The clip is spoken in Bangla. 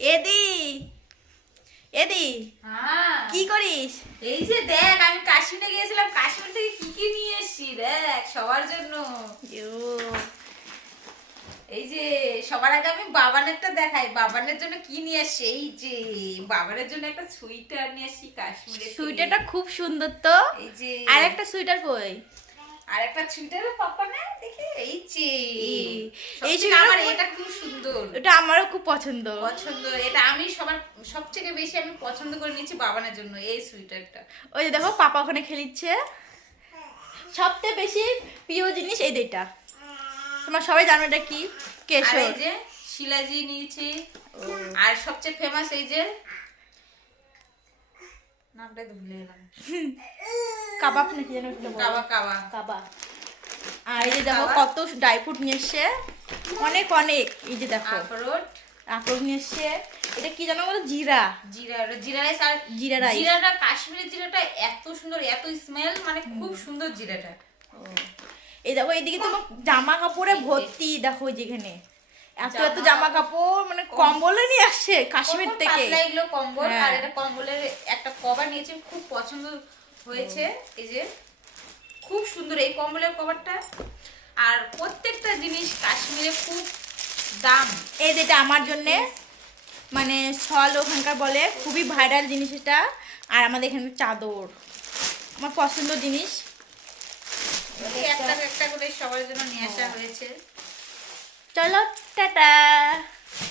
এদি এদি হ্যাঁ কি করিস? এই যে দেখ আমি কাশ্মীরে গিয়েছিলাম, কাশ্মীর থেকে কি কি নিয়ে এসেছি দেখ সবার জন্য। এই যে সবার আগে আমি বাবানেরটা দেখাই, বাবানের জন্য কি নিয়ে আসছি। এই যে বাবানের জন্য একটা সুইটার নিয়ে আসছি কাশ্মীরে। সুইটারটা খুব সুন্দর তো। এই যে আর একটা সুইটার কই? আর একটা সুইটারও পাপা না দেখে। এই যে এই এই সুইটারটা আমার এটা খুব সুন্দর, এটা আমারও খুব পছন্দ। এটা আমি সবথেকে বেশি আমি পছন্দ করে নিয়েছি বাবানের জন্য এই সুইটারটা। ওই যে দেখো পাপা ওখানে খেলিচ্ছে। সবচেয়ে বেশি প্রিয় জিনিস এই দুইটা। তোমার সবাই জানো এটা কি? আর কেশর। এই যে শিলাজি নিয়েছি। আর সবচেয়ে ফেমাস এই যে নামটা তো ভুলে গেলাম, কাবাব নাকি যেন একটা বলে। কাবা কাবা। কাবাব। আর এই যে দেখো কত ড্রাই ফ্রুট নিয়ে এসছে, অনেক অনেক। এই যে দেখো আখরোট আখরোট নিয়ে এসছে। এটা কি জানো বলো? জিরা। জিরা রাইস। আর জিরা রাইস। জিরাটা কাশ্মীরি জিরাটা এত সুন্দর, এত স্মেল, মানে খুব সুন্দর জিরাটা। এই দেখো এইদিকে তোমার জামা কাপড়ে ভর্তি। দেখো যেখানে এত এত জামা কাপড়, মানে কম্বলে নিয়ে আসছে কাশ্মীর থেকে। পাতলা এগুলো কম্বল। হ্যাঁ। আর এটা কম্বলের একটা কভার নিয়েছি, খুব পছন্দ হয়েছে। এই যে খুব সুন্দর এই কম্বলের কভারটা। আর প্রত্যেকটা জিনিস কাশ্মীরে খুব দাম। এই যেটা আমার জন্যে, মানে শল ওখানকার বলে, খুবই ভাইরাল জিনিস এটা। আর আমাদের এখানে চাদর, আমার পছন্দ জিনিস। একটা একটা করে সবার জন্য নিয়ে আসা হয়েছে। চলো টাটা।